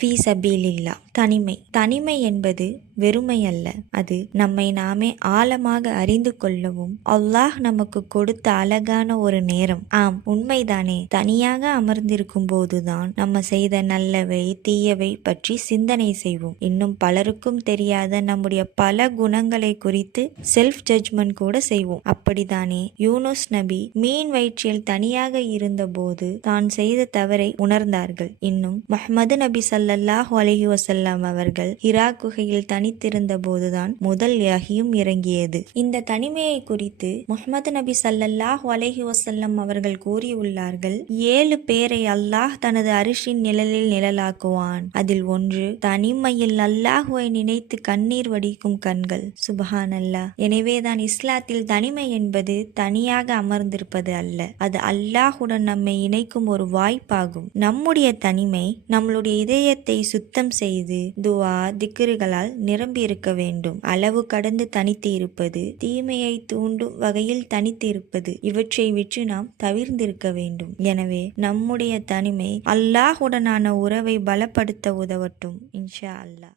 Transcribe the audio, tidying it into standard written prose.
ஃபீ சபீலில்லா. தனிமை என்பது வெறுமை அல்ல. அது நம்மை நாமே ஆழமாக அறிந்து கொள்ளவும் அல்லாஹ் நமக்கு கொடுத்த அழகான ஒரு நேரம். ஆம், உண்மைதானே. தனியாக அமர்ந்திருக்கும் போதுதான் நம்ம செய்த நல்லவை தீயவை பற்றி சிந்தனை செய்வோம். இன்னும் பலருக்கும் தெரியாத நம்முடைய பல குணங்களை குறித்து செல்ஃப் ஜட்ஜ்மெண்ட் கூட செய்வோம். அப்படித்தானே யூனுஸ் நபி மீன் வயிற்றில் தனியாக இருந்த போது தான் செய்த தவறை உணர்ந்தார்கள். இன்னும் முஹம்மது நபி ஸல்லல்லாஹு அலைஹி வஸல்லம் அவர்கள் ஹிரா குகையில் தனித்திருந்த போதுதான் முதல் வஹீயும் இறங்கியது. இந்த தனிமையை குறித்து முஹம்மது நபி ஸல்லல்லாஹு அலைஹி வஸல்லம் அவர்கள் கூறியுள்ளார்கள், 7 பேரை அல்லாஹ் தனது அரிஷின் நிழலில் நிழலாக்குவான். அதில் ஒன்று தனிமையில் அல்லாஹுவை நினைத்து கண்ணீர் வடிக்கும் கண்கள். சுப்ஹானல்லாஹ். எனவேதான் இஸ்லாத்தில் தனிமை என்பது தனியாக அமர்ந்திருப்பது அல்ல, அது அல்லாஹுடன் நம்மை இணைக்கும் ஒரு வாய்ப்பாகும். நம்முடைய தனிமை நம்மளுடைய இதயத்தை சுத்தம் செய்து துவா திக்ருகளால் நிரம்பி இருக்க வேண்டும். அளவு கடந்து தனித்து இருப்பது, தீமையை தூண்டும் வகையில் தனித்து இருப்பது, இவற்றை விற்று நாம் தவிர்ந்திருக்க வேண்டும். எனவே நம்முடைய தனிமை அல்லாஹுடனான உறவை பலப்படுத்த உதவட்டும். இன்ஷா அல்லாஹ்.